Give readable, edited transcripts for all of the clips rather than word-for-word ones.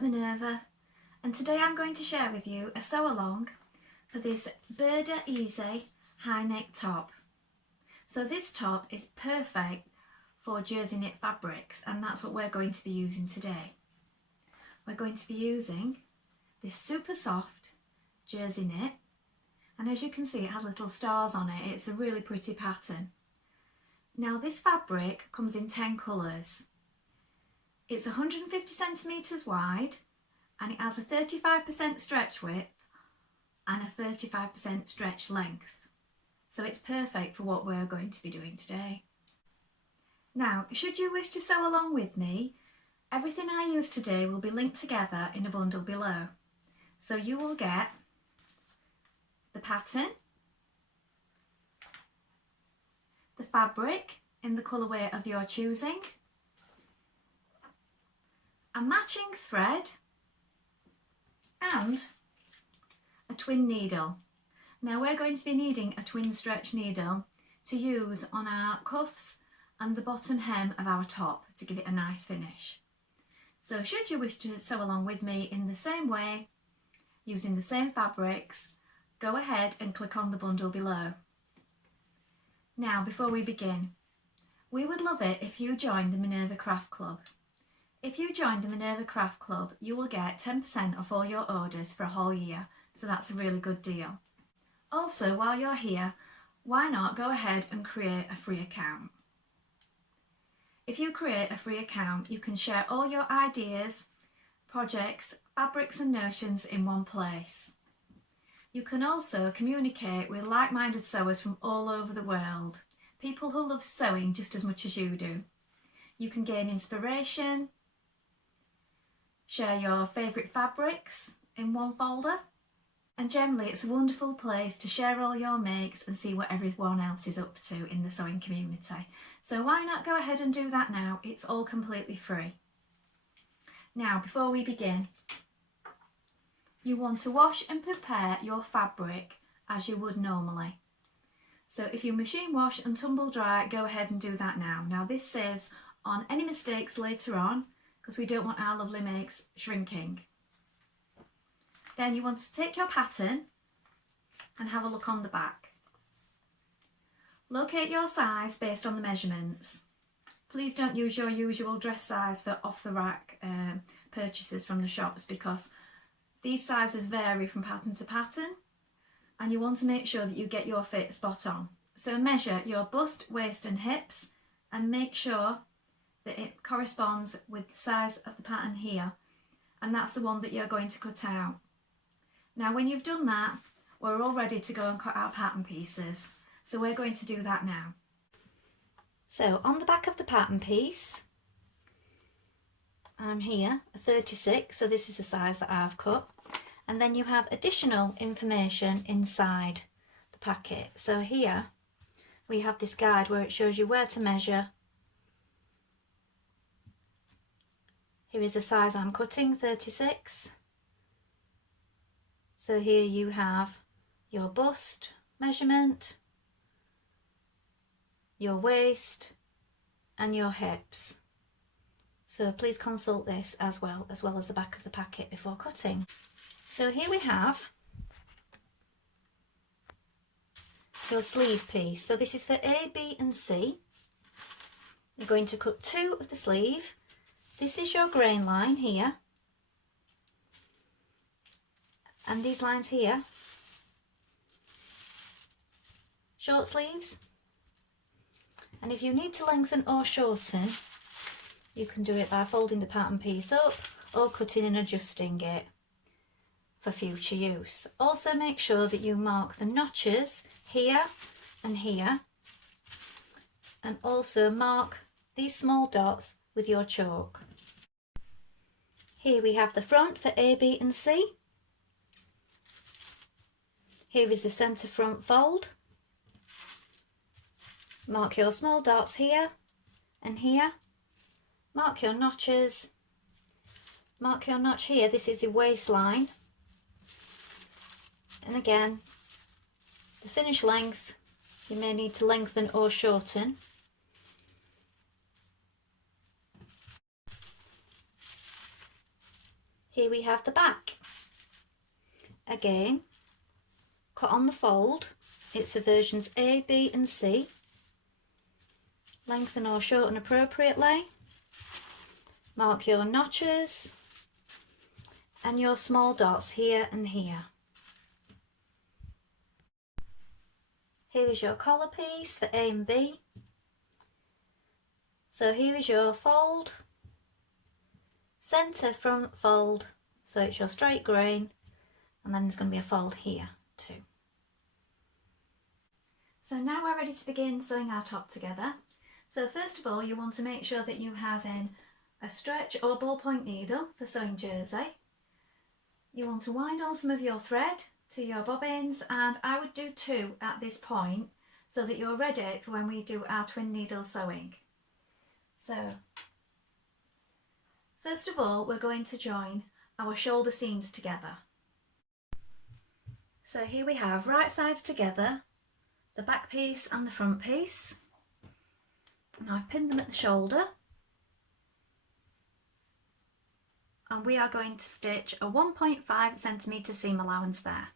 at Minerva, and today I'm going to share with you a sew along for this Burda Easy high neck top. So this top is perfect for jersey knit fabrics, and that's what we're going to be using today. We're going to be using this super soft jersey knit, and as you can see it has little stars on it. It's a really pretty pattern. Now this fabric comes in 10 colours. It's 150 centimetres wide and it has a 35% stretch width and a 35% stretch length. So it's perfect for what we're going to be doing today. Now, should you wish to sew along with me, everything I use today will be linked together in a bundle below. So you will get the pattern, the fabric in the colourway of your choosing, a matching thread and a twin needle. Now we're going to be needing a twin stretch needle to use on our cuffs and the bottom hem of our top to give it a nice finish. So should you wish to sew along with me in the same way, using the same fabrics, go ahead and click on the bundle below. Now before we begin, we would love it if you joined the Minerva Craft Club. If you join the Minerva Craft Club, you will get 10% off all your orders for a whole year, so that's a really good deal. Also, while you're here, why not go ahead and create a free account? If you create a free account, you can share all your ideas, projects, fabrics and notions in one place. You can also communicate with like-minded sewers from all over the world, people who love sewing just as much as you do. You can gain inspiration, share your favourite fabrics in one folder, and generally it's a wonderful place to share all your makes and see what everyone else is up to in the sewing community. So why not go ahead and do that now? It's all completely free. Now before we begin, you want to wash and prepare your fabric as you would normally. So if you machine wash and tumble dry, go ahead and do that now. Now this saves on any mistakes later on, because we don't want our lovely makes shrinking. Then you want to take your pattern and have a look on the back. Locate your size based on the measurements. Please don't use your usual dress size for off-the-rack purchases from the shops, because these sizes vary from pattern to pattern, and you want to make sure that you get your fit spot on. So measure your bust, waist and hips and make sure that it corresponds with the size of the pattern here, and that's the one that you're going to cut out. Now when you've done that, we're all ready to go and cut our pattern pieces. So we're going to do that now. So on the back of the pattern piece, I'm here, a 36, so this is the size that I've cut. And then you have additional information inside the packet. So here we have this guide where it shows you where to measure. Here is the size I'm cutting, 36. So here you have your bust measurement, your waist and your hips. So please consult this as well as the back of the packet before cutting. So here we have your sleeve piece. So this is for A, B and C. You're going to cut 2 of the sleeve. This is your grain line here. And these lines here, short sleeves. And if you need to lengthen or shorten, you can do it by folding the pattern piece up or cutting and adjusting it for future use. Also make sure that you mark the notches here and here, and also mark these small dots with your chalk. Here we have the front for A, B and C. Here is the centre front fold. Mark your small dots here and here. Mark your notches. Mark your notch here. This is the waistline. And again, the finish length, you may need to lengthen or shorten. Here we have the back. Again, cut on the fold. It's for versions A, B and C. Lengthen or shorten appropriately. Mark your notches and your small dots here and here. Here is your collar piece for A and B. So here is your fold, centre front fold, so it's your straight grain, and then there's going to be a fold here too. So now we're ready to begin sewing our top together. So first of all, you want to make sure that you have a stretch or ballpoint needle for sewing jersey. You want to wind on some of your thread to your bobbins, and I would do 2 at this point so that you're ready for when we do our twin needle sewing. So first of all, we're going to join our shoulder seams together. So here we have right sides together, the back piece and the front piece. And I've pinned them at the shoulder. And we are going to stitch a 1.5 centimetre seam allowance there.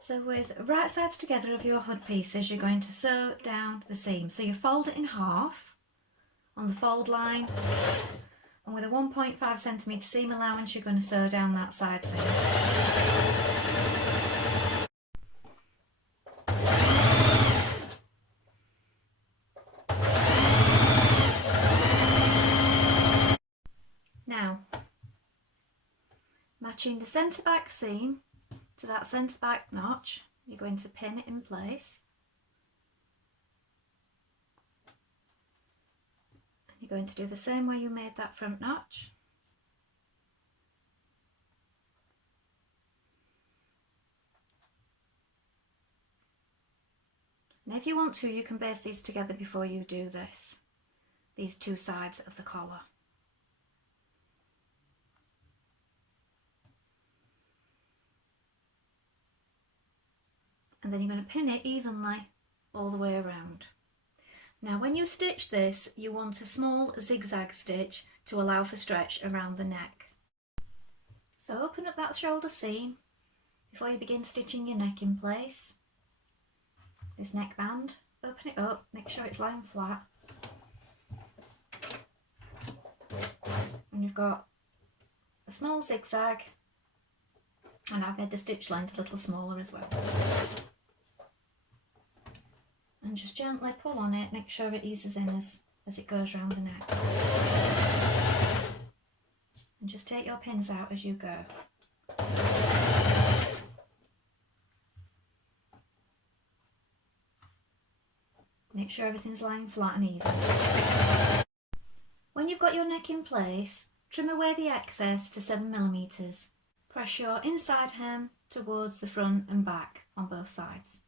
So with right sides together of your hood pieces, you're going to sew down the seam. So you fold it in half on the fold line, and with a 1.5 centimetre seam allowance, you're going to sew down that side seam. Now, matching the centre back seam to that centre back notch, you're going to pin it in place. And you're going to do the same way you made that front notch. And if you want to, you can baste these together before you do this, these 2 sides of the collar. And then you're going to pin it evenly all the way around. Now when you stitch this, you want a small zigzag stitch to allow for stretch around the neck. So open up that shoulder seam before you begin stitching your neck in place. This neckband, open it up, make sure it's lying flat. And you've got a small zigzag, and I've made the stitch length a little smaller as well. And just gently pull on it, make sure it eases in as it goes around the neck. And just take your pins out as you go. Make sure everything's lying flat and even. When you've got your neck in place, trim away the excess to 7mm. Press your inside hem towards the front and back on both sides.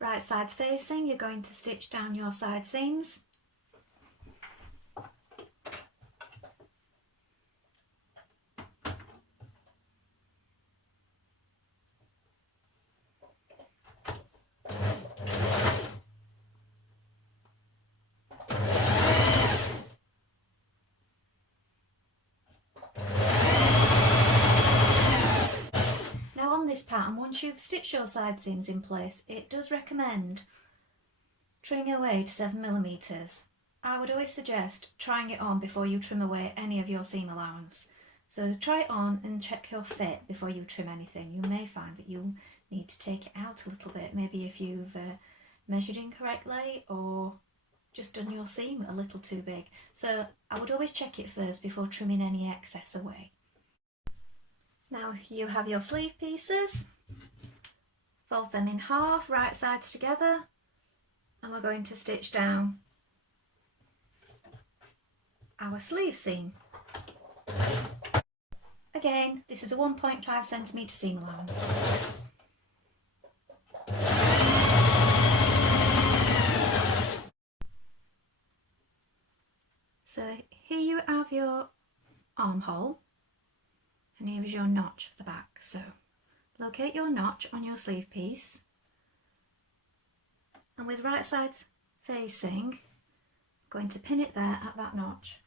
Right sides facing, you're going to stitch down your side seams. This pattern, once you've stitched your side seams in place, it does recommend trimming away to 7mm. I would always suggest trying it on before you trim away any of your seam allowance. So try it on and check your fit before you trim anything. You may find that you need to take it out a little bit, maybe if you've measured incorrectly or just done your seam a little too big. So I would always check it first before trimming any excess away. Now you have your sleeve pieces, fold them in half, right sides together, and we're going to stitch down our sleeve seam. again, this is a 1.5 centimetre seam allowance. So here you have your armhole, and here is your notch of the back. So locate your notch on your sleeve piece, and with right side facing, going to pin it there at that notch.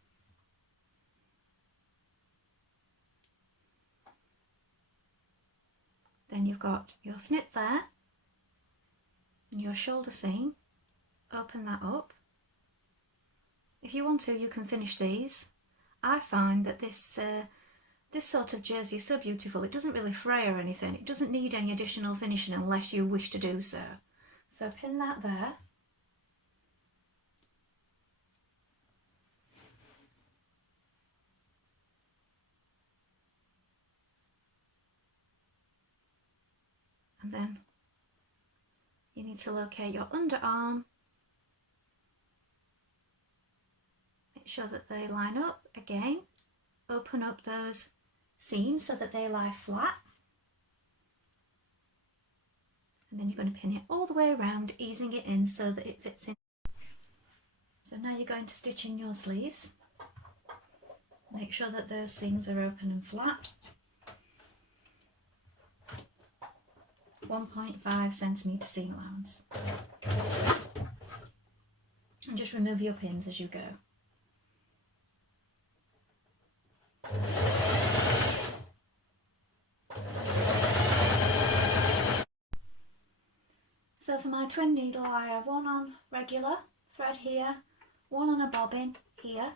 Then you've got your snip there and your shoulder seam. Open that up. If you want to, you can finish these. I find that this sort of jersey is so beautiful. It doesn't really fray or anything. It doesn't need any additional finishing unless you wish to do so. So pin that there. And then you need to locate your underarm. Make sure that they line up again. Open up those seams so that they lie flat. And then you're going to pin it all the way around, easing it in so that it fits in. So now you're going to stitch in your sleeves. Make sure that those seams are open and flat. 1.5 centimetre seam allowance. And just remove your pins as you go. So for my twin needle, I have one on regular thread here, one on a bobbin here,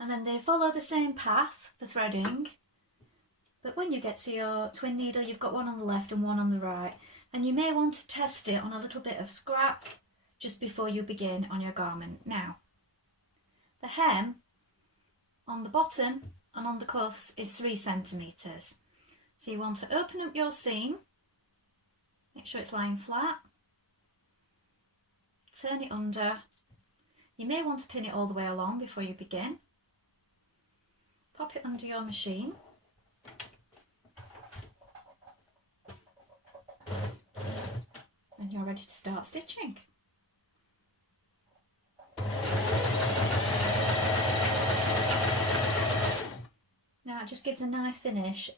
and then they follow the same path for threading. But when you get to your twin needle, you've got one on the left and one on the right, and you may want to test it on a little bit of scrap just before you begin on your garment. Now, the hem on the bottom and on the cuffs is 3 centimetres. So you want to open up your seam, make sure it's lying flat, turn it under. You may want to pin it all the way along before you begin. Pop it under your machine. And you're ready to start stitching. Now it just gives a nice finish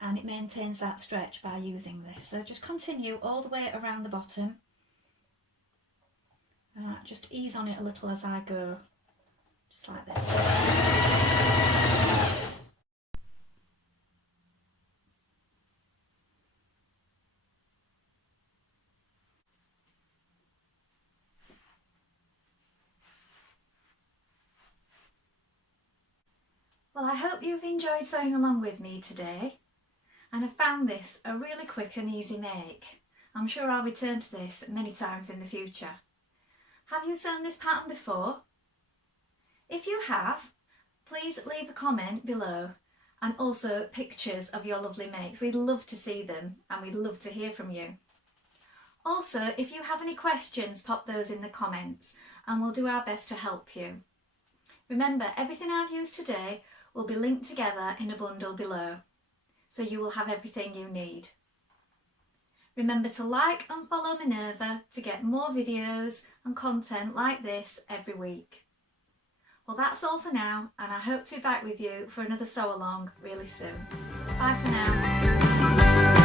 and it maintains that stretch by using this. So just continue all the way around the bottom. Just ease on it a little as I go, just like this. Well, I hope you've enjoyed sewing along with me today and have found this a really quick and easy make. I'm sure I'll return to this many times in the future. Have you sewn this pattern before? If you have, please leave a comment below and also pictures of your lovely makes. We'd love to see them and we'd love to hear from you. Also, if you have any questions, pop those in the comments and we'll do our best to help you. Remember, everything I've used today will be linked together in a bundle below, so you will have everything you need. Remember to like and follow Minerva to get more videos and content like this every week. Well, that's all for now, and I hope to be back with you for another sew along really soon. Bye for now.